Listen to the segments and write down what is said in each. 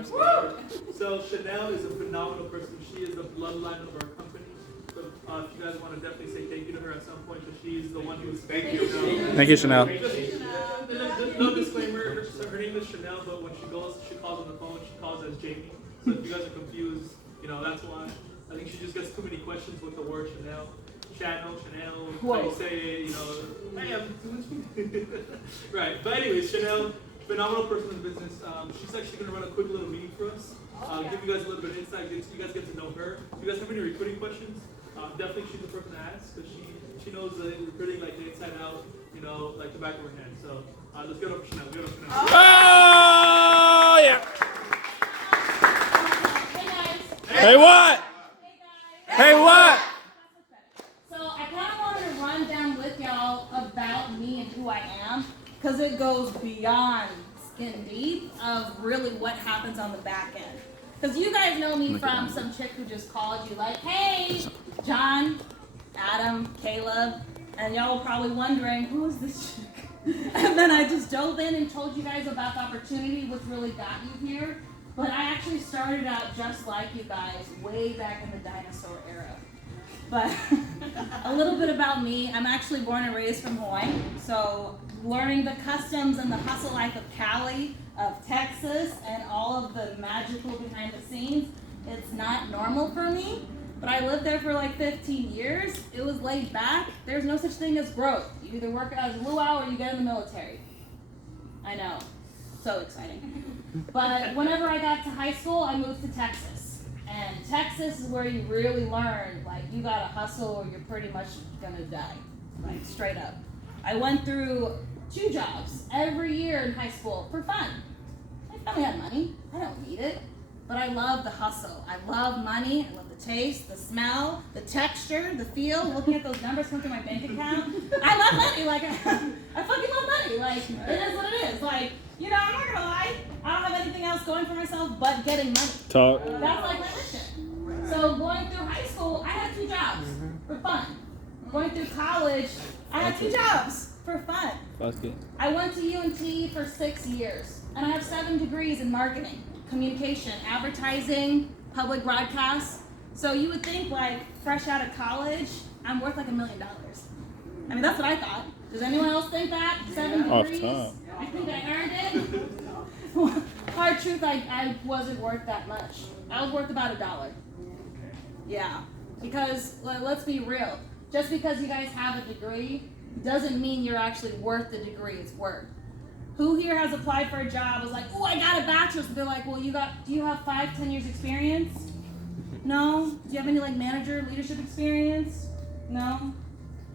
I'm just kidding. So Chanel is a phenomenal person. She is the bloodline of our company. So if you guys want to definitely say thank you to her at some point, because she's the one who's Thank you. Thank you, Chanel. No disclaimer, her name is Chanel, but when she calls on the phone, she calls as Jamie. So if you guys are confused, that's why. I think she just gets too many questions with the word Chanel. Chanel, how you say it, ma'am. Right, but anyways, Chanel, phenomenal person in the business. She's actually going to run a quick little meeting for us. Give you guys a little bit of insight, you guys get to know her. If you guys have any recruiting questions, definitely she's the person to ask, because she knows the recruiting like the inside out, like the back of her hand. So let's get up for Chanel. Oh, yeah. Hey guys. Hey, what? Hey, what? So I kind of wanted to run down with y'all about me and who I am, because it goes beyond skin deep of really what happens on the back end. Because you guys know me from some chick who just called you like, hey, John, Adam, Caleb, and y'all were probably wondering, who is this chick? And then I just dove in and told you guys about the opportunity, which really got you here. But I actually started out just like you guys way back in the dinosaur era. But a little bit about me, I'm actually born and raised from Hawaii. So learning the customs and the hustle life of Cali, of Texas, and all of the magical behind the scenes, it's not normal for me. But I lived there for like 15 years. It was laid back. There's no such thing as growth. You either work as a luau or you get in the military. I know, so exciting. But whenever I got to high school, I moved to Texas. And Texas is where you really learn, like, you gotta hustle or you're pretty much gonna die, like, straight up. I went through 2 jobs every year in high school for fun. My family had money, I don't need it, but I love the hustle. I love money, I love the taste, the smell, the texture, the feel, looking at those numbers come through my bank account. I love money, like, I fucking love money, like, it is what it is. Like, I'm not gonna lie, I don't have anything else going for myself but getting money. Talk. That's like my mission. So going through high school, I had 2 jobs for fun. Going through college, I had 2 jobs for fun. I went to UNT for 6 years, and I have 7 degrees in marketing, communication, advertising, public broadcast. So you would think, like, fresh out of college, I'm worth like $1 million. I mean, that's what I thought. Does anyone else think that? 7 Off degrees? top. I think I earned it. Hard truth, I wasn't worth that much. I was worth about $1. Yeah, because let's be real. Just because you guys have a degree doesn't mean you're actually worth the degree it's worth. Who here has applied for a job, was like, oh, I got a bachelor's. They're like, well, do you have 5-10 years experience? No? Do you have any like manager leadership experience? No?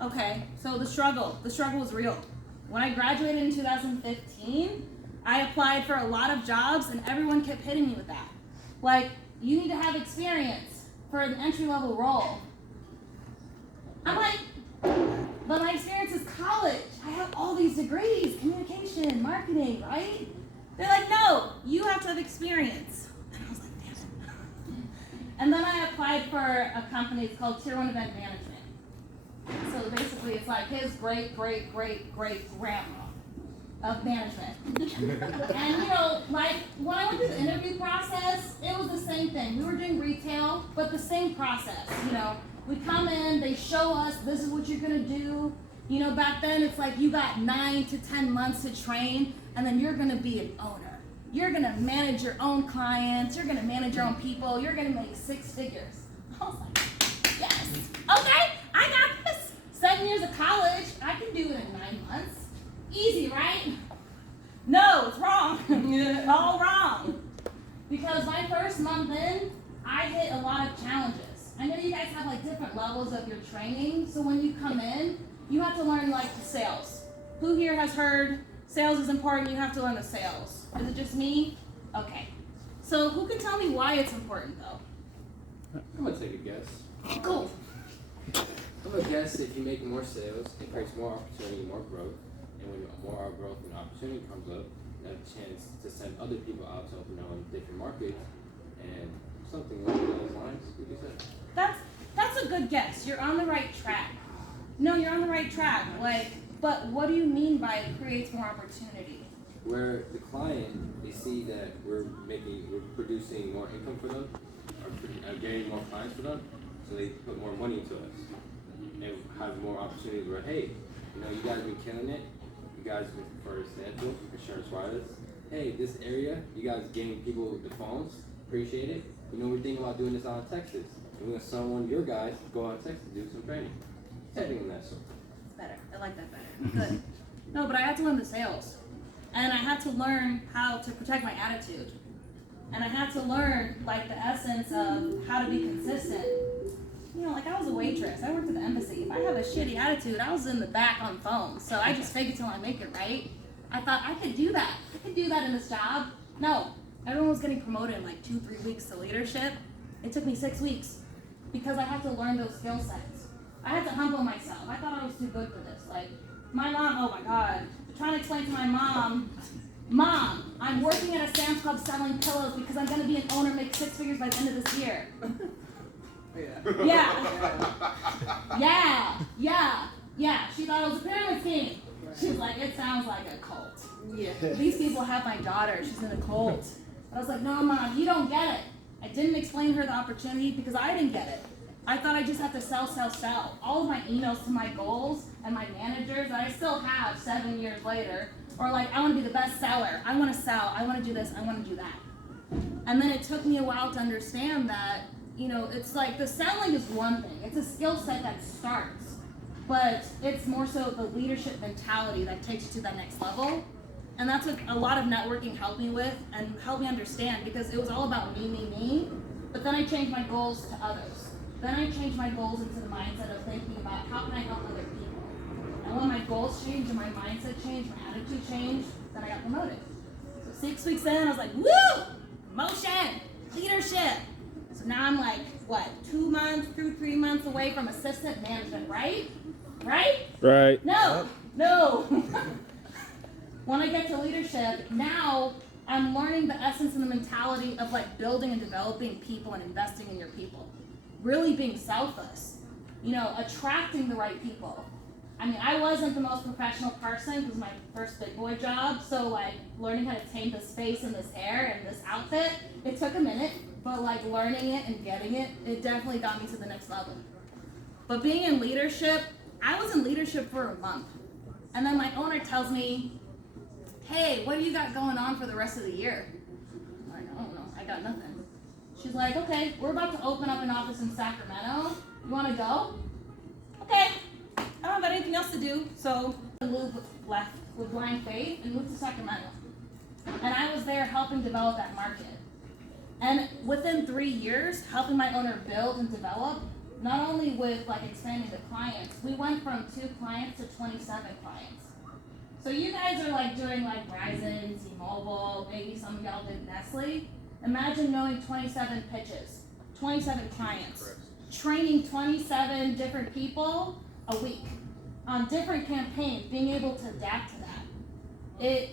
Okay, so the struggle was real. When I graduated in 2015, I applied for a lot of jobs and everyone kept hitting me with that. Like, you need to have experience for an entry-level role. I'm like, but my experience is college. I have all these degrees, communication, marketing, right? They're like, no, you have to have experience. And I was like, damn it. And then I applied for a company, it's called Tier 1 Event Management. So basically it's like his great-great-great-great-grandma of management. And like when I went through the interview process, it was the same thing. We were doing retail, but the same process. We come in, they show us, this is what you're gonna do. Back then it's like you got 9 to 10 months to train, and then you're gonna be an owner. You're gonna manage your own clients, you're gonna manage your own people, you're gonna make 6 figures. I was like, yes, okay, I got this. 7 years of college, I can do it in 9 months. Easy, right? No, it's wrong. All wrong. Because my first month in, I hit a lot of challenges. I know you guys have like different levels of your training, so when you come in, you have to learn like the sales. Who here has heard sales is important, you have to learn the sales? Is it just me? Okay. So who can tell me why it's important though? I'm gonna take a guess. Cool. I'm gonna guess if you make more sales, it creates more opportunity, more growth. And when more growth and opportunity comes up, you have a chance to send other people out to open up different markets and something along those lines, would you say? That's a good guess. You're on the right track. No, you're on the right track. But what do you mean by it creates more opportunity? Where the client is see that we're producing more income for them, or getting more clients for them, so they put more money into us and have more opportunities where, hey, you know, you guys have been killing it. You guys, for example, Insurance Wireless, hey, this area, you guys getting people the phones, appreciate it. You know, we're thinking about doing this out in Texas. And we're going to send one of your guys to go out to Texas to do some training. Something in that sort. It's better. I like that better. Good. No, but I had to learn the sales. And I had to learn how to protect my attitude. And I had to learn, like, the essence of how to be consistent. You know, like, I was a waitress. I worked at the embassy. If I have a shitty attitude, I was in the back on phone. So I just fake it till I make it, right? I thought I could do that. I could do that in this job. No. Everyone was getting promoted in like 2-3 weeks to leadership. It took me 6 weeks because I had to learn those skill sets. I had to humble myself. I thought I was too good for this. Like, my mom, oh my God, trying to explain to my mom, Mom, I'm working at a Sam's Club selling pillows because I'm going to be an owner, make 6 figures by the end of this year. Yeah. She thought I was a pyramid scheme. She was like, it sounds like a cult. Yeah. These people have my daughter. She's in a cult. But I was like, no, Mom, you don't get it. I didn't explain her the opportunity because I didn't get it. I thought I just had to sell. All of my emails to my goals and my managers that I still have 7 years later are like, I want to be the best seller. I want to sell. I want to do this. I want to do that. And then it took me a while to understand that, you know, it's like the selling is one thing. It's a skill set that starts. But it's more so the leadership mentality that takes you to that next level. And that's what a lot of networking helped me with and helped me understand, because it was all about me. But then I changed my goals to others. Then I changed my goals into the mindset of thinking about how can I help other people. And when my goals changed and my mindset changed, my attitude changed, then I got promoted. So 6 weeks in, I was like, woo! Promotion! Leadership! So now I'm like, what, 2 months through 3 months away from assistant management, right? Right. No. When I get to leadership, now I'm learning the essence and the mentality of like building and developing people and investing in your people. Really being selfless. You know, attracting the right people. I mean, I wasn't the most professional person. It was my first big boy job. So like learning how to tame this face and this hair and this outfit, it took a minute. But like learning it and getting it, it definitely got me to the next level. But being in leadership, I was in leadership for a month. And then my owner tells me, hey, what do you got going on for the rest of the year? I'm like, I don't know, I got nothing. She's like, okay, we're about to open up an office in Sacramento. You want to go? Okay, I don't got anything else to do. So I moved with blind faith and moved to Sacramento. And I was there helping develop that market. And within 3 years, helping my owner build and develop, not only with like expanding the clients, we went from 2 clients to 27 clients. So you guys are like doing like Verizon, T-Mobile, maybe some of y'all did Nestle. Imagine knowing 27 pitches, 27 clients, training 27 different people a week on different campaigns, being able to adapt to that.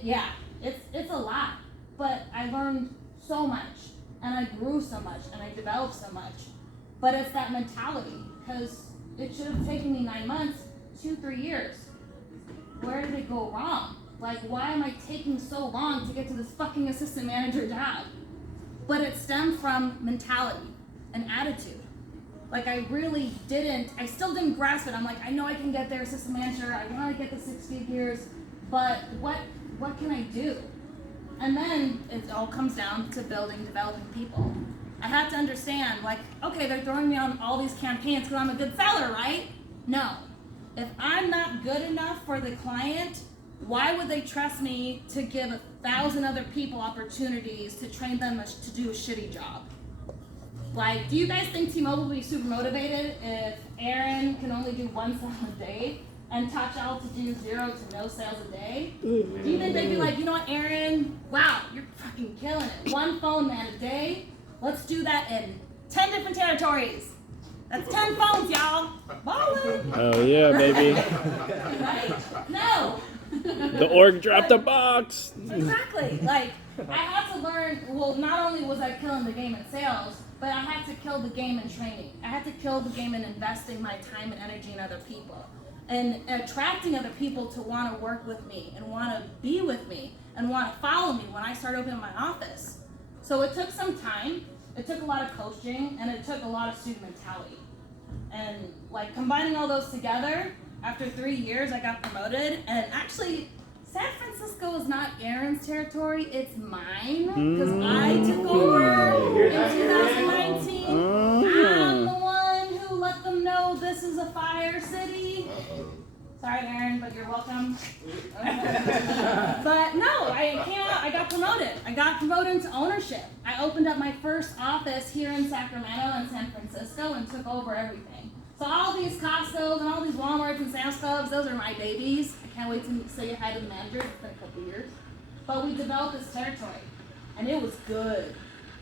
It's a lot, but I learned so much, and I grew so much, and I developed so much. But it's that mentality, because it should have taken me 9 months, 2-3 years. Where did it go wrong? Like, why am I taking so long to get to this fucking assistant manager job? But it stemmed from mentality and attitude. Like, I still didn't grasp it. I'm like, I know I can get there, assistant manager, I want to get the 6 figures, but what can I do? And then it all comes down to building, developing people. I had to understand, like, okay, they're throwing me on all these campaigns because I'm a good seller, right? No. If I'm not good enough for the client, why would they trust me to give 1,000 other people opportunities to train them to do a shitty job? Like, do you guys think T-Mobile will be super motivated if Aaron can only do 1 sale a day and Tachel to do 0 to no sales a day? Do you think they'd be like, you know what, Aaron? Wow, you're fucking killing it. 1 phone man a day. Let's do that in 10 different territories. That's 10 phones, y'all. Ballin'. Oh yeah, baby. Right? No. The org dropped the box. Exactly. Like, I had to learn, well, not only was I killing the game in sales, but I had to kill the game in training. I had to kill the game in investing my time and energy in other people. And attracting other people to want to work with me and want to be with me. and want to follow me when I start opening my office. So it took some time, it took a lot of coaching, and it took a lot of student mentality. And like combining all those together, after 3 years I got promoted, and actually San Francisco is not Aaron's territory, it's mine, because I took over in 2019. I'm the one who let them know this is a fire city. Sorry, Aaron, but you're welcome. But no, I came out, I got promoted. I got promoted into ownership. I opened up my first office here in Sacramento and San Francisco and took over everything. So all these Costco's and all these Walmarts and Sam's Clubs, those are my babies. I can't wait to say hi to the manager. It's been a couple years. But we developed this territory, and it was good.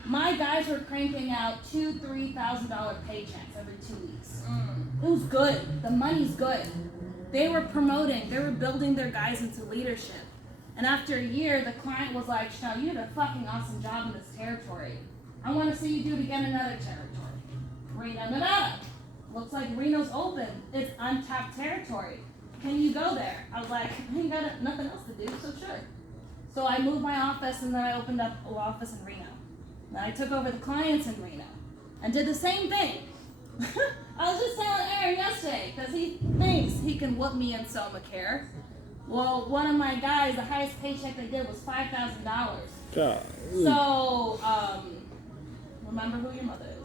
My guys were cranking out $2,000, $3,000 paychecks every 2 weeks. It was good. The money's good. They were promoting, they were building their guys into leadership. And after a year, the client was like, Chanel, you did a fucking awesome job in this territory. I want to see you do it again in another territory. Reno, Nevada. Looks like Reno's open. It's untapped territory. Can you go there? I was like, I ain't got nothing else to do, so sure. So I moved my office, and then I opened up an office in Reno. Then I took over the clients in Reno and did the same thing. I was just telling Aaron yesterday, because he thinks he can whoop me in Soma Care. Well, one of my guys, the highest paycheck they did was $5,000. God. So, remember who your mother is.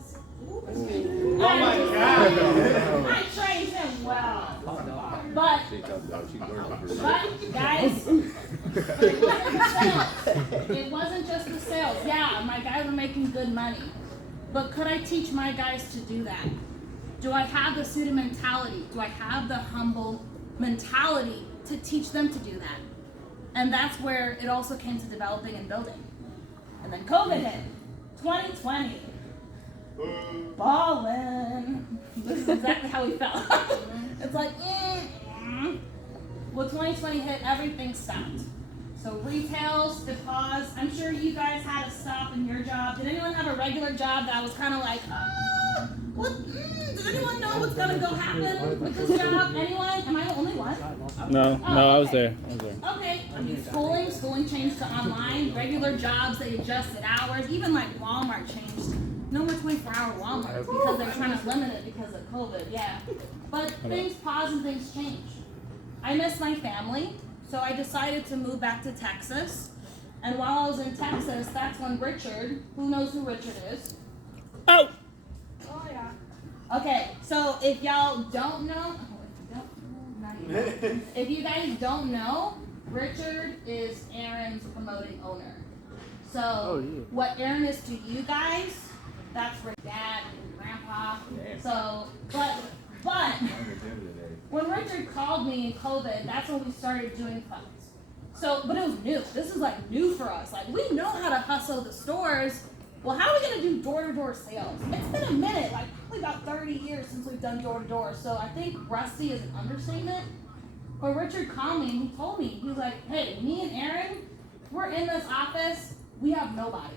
Oh my God! I trained him well. But guys, it wasn't the sales. It wasn't just the sales. Yeah, my guys were making good money. But could I teach my guys to do that? Do I have the student mentality? Do I have the humble mentality to teach them to do that? And that's where it also came to developing and building. And then COVID hit. 2020. Ballin'. This is exactly how we felt. It's like, Well, 2020 hit, everything stopped. So retails, the pause. I'm sure you guys had to stop in your job. Did anyone have a regular job that was kind of like, does anyone know what's gonna go happen with this job? Anyone? Am I the only one? No, I was there. Okay, I mean schooling changed to online. Regular jobs, they adjusted hours. Even like Walmart changed. No more 24-hour Walmart because they're trying to limit it because of COVID. Yeah, but things pause and things change. I miss my family. So I decided to move back to Texas. And while I was in Texas, that's when Richard, who knows who Richard is? Oh! Oh, yeah. Okay, so if y'all don't know, if you guys don't know, Richard is Aaron's promoting owner. So what Aaron is to you guys, that's for dad and grandpa. So, but when Richard called me in COVID, that's when we started doing funds. So, but it was new. This is like new for us. Like, we know how to hustle the stores. Well, how are we gonna do door-to-door sales? It's been a minute, like probably about 30 years since we've done door-to-door. So I think rusty is an understatement. But Richard called me and he told me, he was like, hey, me and Aaron, we're in this office, we have nobody.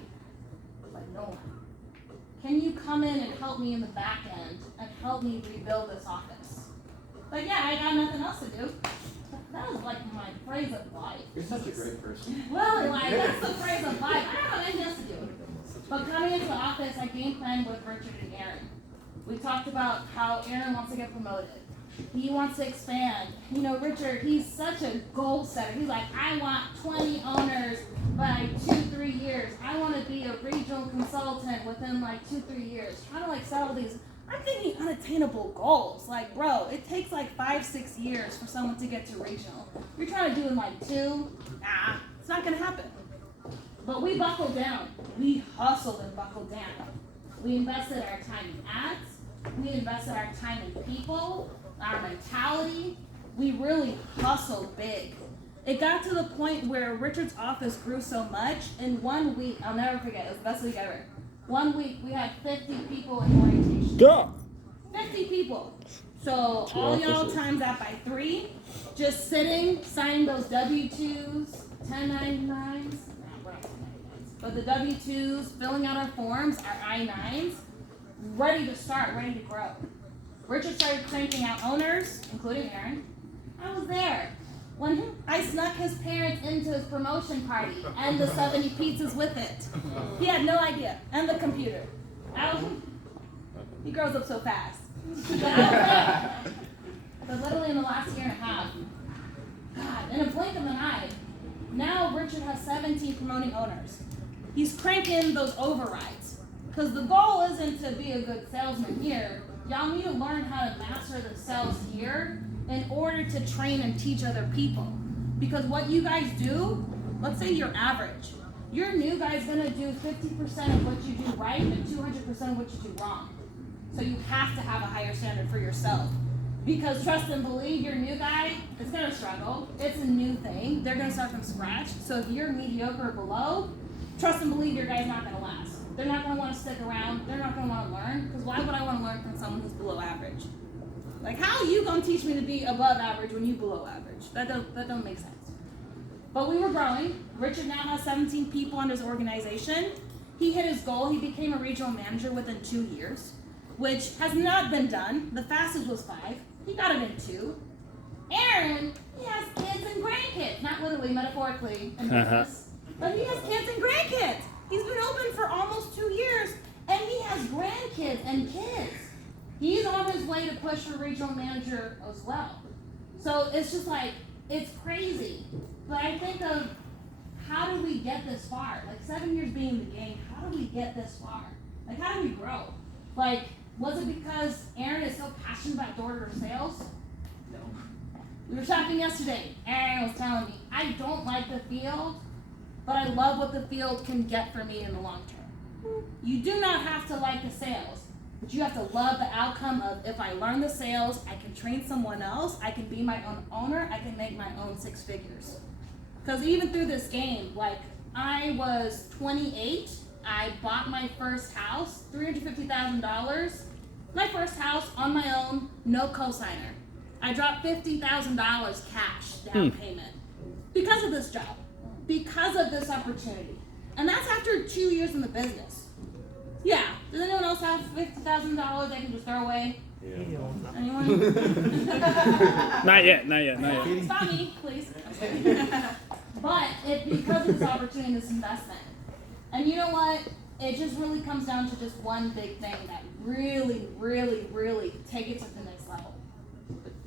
Like, no one. Can you come in and help me in the back end and help me rebuild this office? Like, yeah, I got nothing else to do. That was like my phrase of life. You're such a great person. Well, like, that's the phrase of life. I don't have anything else to do. But coming into the office, I game planned with Richard and Aaron. We talked about how Aaron wants to get promoted. He wants to expand. You know, Richard, he's such a goal setter. He's like, I want 20 owners by 2-3 years. I want to be a regional consultant within like 2-3 years. Trying to like set all these, I'm thinking unattainable goals. Like, bro, it takes like 5-6 years for someone to get to regional. You're trying to do in like 2, it's not gonna happen. But we buckled down. We hustled and buckled down. We invested our time in ads. We invested our time in people, our mentality. We really hustled big. It got to the point where Richard's office grew so much. In 1 week, I'll never forget, it was the best week ever. 1 week, we had 50 people in orientation. Go! 50 people. So all y'all times that by 3, just sitting, signing those W-2s, 1099s, but the W-2s, filling out our forms, our I-9s, ready to start, ready to grow. Richard started cranking out owners, including Aaron. I was there. I snuck his parents into his promotion party and the 70 pizzas with it. He had no idea. And the computer. He grows up so fast. But literally in the last year and a half, God, in a blink of an eye, now Richard has 17 promoting owners. He's cranking those overrides. Because the goal isn't to be a good salesman here. Y'all need to learn how to master the sales here in order to train and teach other people. Because what you guys do, let's say you're average. Your new guy's gonna do 50% of what you do right and 200% of what you do wrong. So you have to have a higher standard for yourself. Because trust and believe, your new guy is gonna struggle. It's a new thing. They're gonna start from scratch. So if you're mediocre or below, trust and believe your guy's not gonna last. They're not gonna wanna stick around. They're not gonna wanna learn. Because why would I wanna learn from someone who's below average? Like, how are you gonna teach me to be above average when you below average? That don't make sense. But we were growing. Richard now has 17 people under his organization. He hit his goal. He became a regional manager within 2 years, which has not been done. The fastest was 5. He got it in 2. Aaron, he has kids and grandkids. Not literally, metaphorically in business. But he has kids and grandkids. He's been open for almost 2 years, and he has grandkids and kids. He's on his way to push for regional manager as well. So it's just like, it's crazy. But I think of, how did we get this far? Like 7 years being in the game, how did we get this far? Like, how did we grow? Like, was it because Aaron is so passionate about door-to-door sales? No. We were shopping yesterday. Aaron was telling me, I don't like the field, but I love what the field can get for me in the long term. You do not have to like the sales, but you have to love the outcome of, if I learn the sales, I can train someone else, I can be my own owner, I can make my own 6 figures. Because even through this game, like, I was 28, I bought my first house, $350,000. My first house on my own, no cosigner. I dropped $50,000 cash down payment because of this job, because of this opportunity. And that's after 2 years in the business. Yeah. Does anyone else have $50,000 they can just throw away? Yeah. Anyone? Not yet, not yet, not yet. Stop me, please. But it's because of this opportunity, this investment. And you know what? It just really comes down to just one big thing that really, really, really take it to the next level.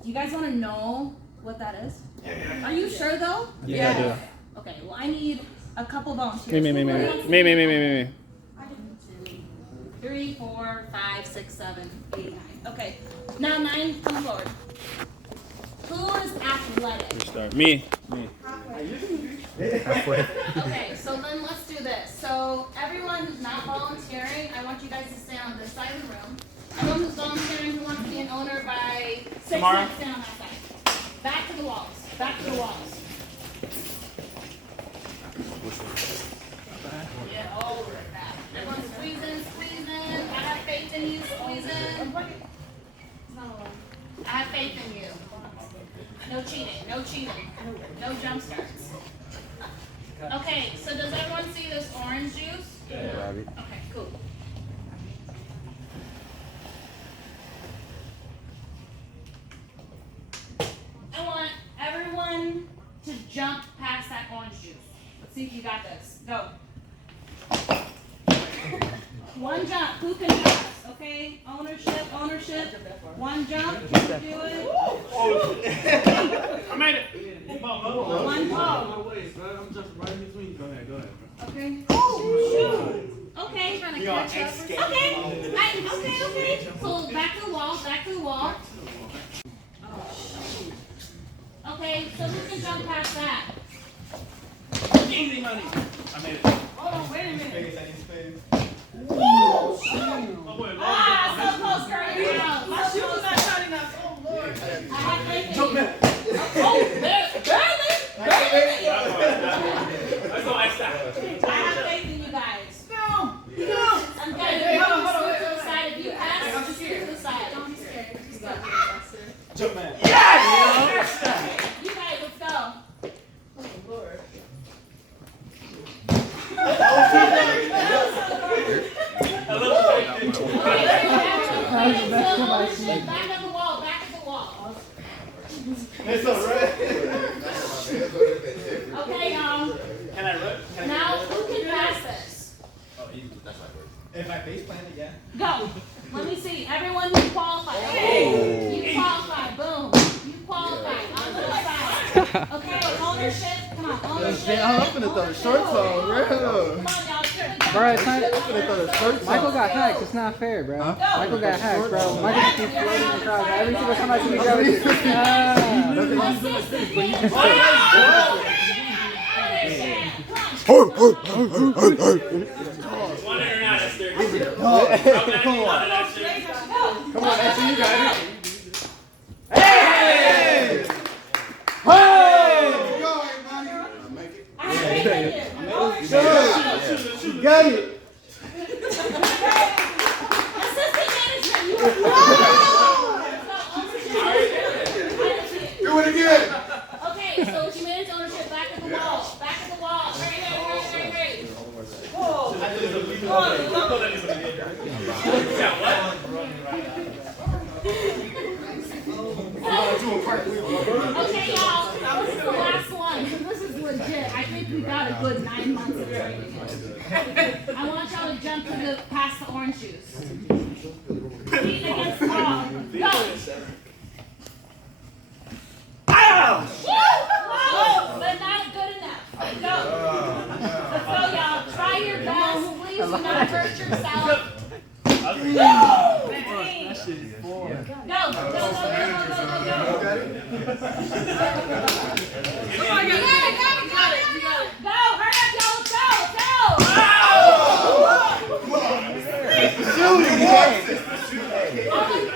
Do you guys want to know what that is? Yeah. Are you sure though? Yeah. Okay, well I need a couple volunteers. Me. 3, 4, 5, 6, 7, 8, 9. Okay. Now 9, come forward. Who is athletic? Start. Me. Okay, so then let's do this. So everyone who's not volunteering, I want you guys to stay on this side of the room. Everyone who's volunteering who wants to be an owner by 6 months, stay on that side. Back to the walls. Back to the walls. Get over that. Everyone squeeze in. I have faith in you. Squeeze in. I have faith in you. No cheating. No jump starts. Okay, so does everyone see this orange juice? Yeah. Okay, cool. I want everyone to jump past that orange juice. Let's see if you got this. Go. One jump. Who can do this? Okay, ownership. One jump. Can you do it? I made it. One jump. I'm just right in between. Go ahead. Okay. Oh, shoot. Okay. Trying to catch up. Okay. So back to the wall. Okay, so who can jump past that? Easy money. I made it. Hold on, wait a minute. Woo! Oh boy, So close, girl. You're out. My shoes are not tight enough. Oh Lord. I have faith in you. Oh, barely. That's all I stopped. I have faith in you guys. No. I'm getting Hold on. to the side. If you pass, just to the side. Don't be scared. Jump man. Yes! You guys, let's go. Oh Lord. I love you. Back of the wall. It's alright. Can I run? Can I Now, get who can pass this? Oh, that's my word. If I face plant it, yeah. Go. Let me see. Everyone, you qualify. Okay. You qualify. Boom. You qualify. On the side. Okay. Ownership. Come on. Ownership. I'm finna throw the shorts on, bro. Come on, y'all. Bro, it's not. I'm finna throw the shorts Michael on. got hacked. It's not fair, bro. Huh? Michael got hacked, bro. Michael just keeps floating in the crowd. Every single time I see you go, it's just, Assistant manager. Want it or not, Esther? Come on, Esther, you got it. Hey! Hey! You got it. Assistant manager, you are. Do it again. Okay, so she managed ownership back at the wall. Back at the wall. Right. Okay, y'all. This is the last one. This is legit. I think we got a good 9 months of training. I want y'all to jump to the past the orange juice. Compete against the wall. Go. Woo! But not good enough. Go. Let's go, y'all. Try your best. Please do not hurt yourself. Go. Come on, go. Hurry up, y'all. Let's go.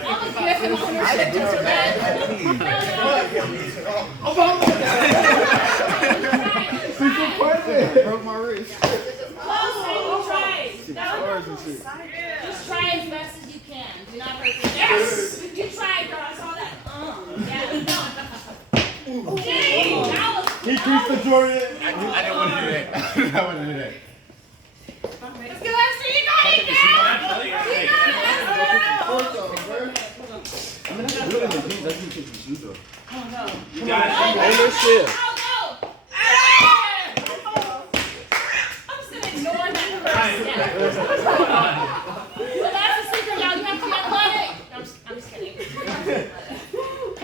I'm a Griffin ownership. Broke my wrist. Just try as best as you can. Do not hurt yourself. Yes! You tried, girl. I saw that. Yeah, no. Dang, that was He creased the Jordan. I didn't want to do that. I didn't want to do that. Let's go, Esther. You got it, girl. You got it, Shorts on, bro. I mean, I can do it in the jeans. I can take the shoes off. You got it. Esther. Go. I'm just gonna ignore that first step. But that's the secret, y'all. You have to be athletic. I'm just kidding.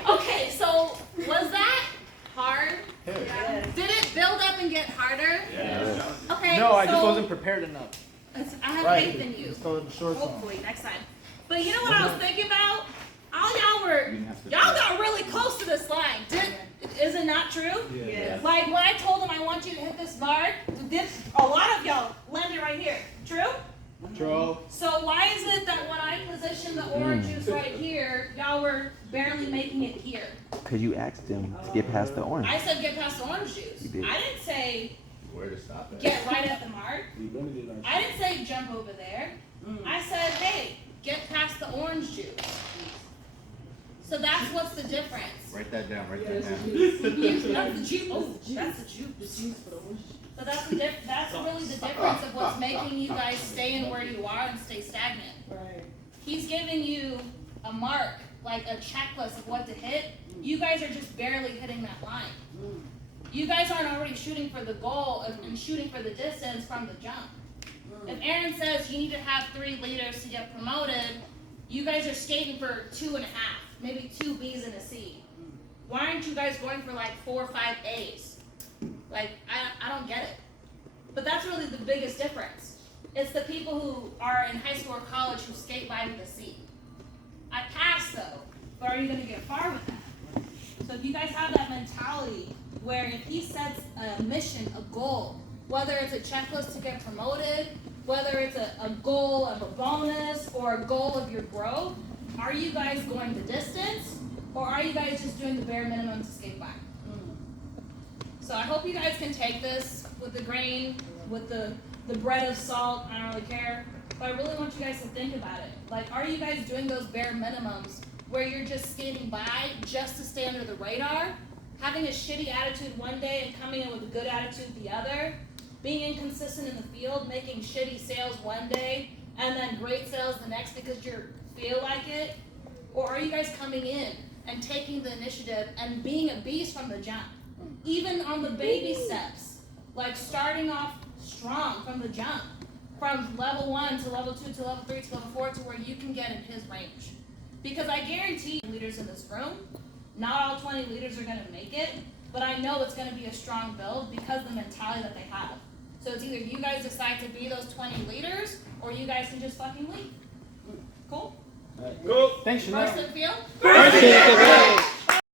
Okay, so was that hard? Did it build up and get harder? Okay. No, I just so wasn't prepared enough. I have faith in you. Just throw the shorts on. Hopefully next time. But you know what I was thinking about? Y'all got really close to this line. Is it not true? Yeah. Like when I told them I want you to hit this bar, a lot of y'all landed right here. True? True. So why is it that when I positioned the orange juice right here, y'all were barely making it here? Because you asked him to get past the orange. I said get past the orange juice. You did. I didn't say Where to stop at? get right at the mark. We limited our I didn't say jump over there. I said, hey, get past the orange juice. So that's what's the difference. Write that down. Write that down. That's the juice. Oh, that's the juice. But that's really the difference of what's making you guys stay in where you are and stay stagnant. Right. He's giving you a mark, like a checklist of what to hit. You guys are just barely hitting that line. You guys aren't already shooting for the goal and shooting for the distance from the jump. If Aaron says you need to have 3 leaders to get promoted, you guys are skating for 2.5, maybe 2 B's and a C. Why aren't you guys going for like 4 or 5 A's? Like, I don't get it. But that's really the biggest difference. It's the people who are in high school or college who skate by with a C. I passed though, but are you gonna get far with that? So if you guys have that mentality where if he sets a mission, a goal, whether it's a checklist to get promoted, whether it's a goal of a bonus or a goal of your growth, are you guys going the distance or are you guys just doing the bare minimum to skate by? So I hope you guys can take this with the grain, with the bread of salt, I don't really care. But I really want you guys to think about it. Like, are you guys doing those bare minimums where you're just skating by just to stay under the radar? Having a shitty attitude one day and coming in with a good attitude the other? Being inconsistent in the field, making shitty sales one day and then great sales the next because you feel like it? Or are you guys coming in and taking the initiative and being a beast from the jump? Even on the baby steps. Like starting off strong from the jump. From level 1 to level 2 to level 3 to level 4 to where you can get in his range. Because I guarantee leaders in this room, not all 20 leaders are gonna make it, but I know it's gonna be a strong build because of the mentality that they have. So it's either you guys decide to be those 20 leaders, or you guys can just fucking leave. Cool? Cool. Thanks, Chanel. First and field? First and field.